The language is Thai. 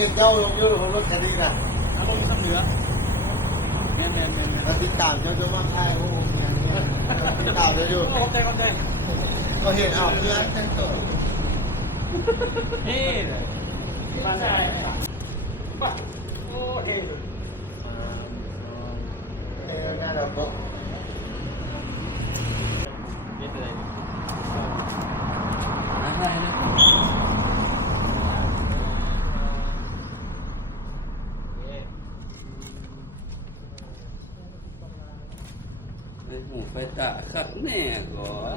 เห็นเจ้าลงอยู่รถคันนี้นะ ถ้าลงซ้ำเหนือแมน แล้วติดตามเจ้าจะมาค่ายโอ้โหเนี่ยติดตามเจ้าอยู่ เข้าใจ ก็เห็นเอาเพื่อนแต่งตัว เฮ้ยบ้านไหนบ้าโอ้เฮ้ย น่าจะบอก เด็ดเลย ไอ้หูไฟตาขับแน่ก่อน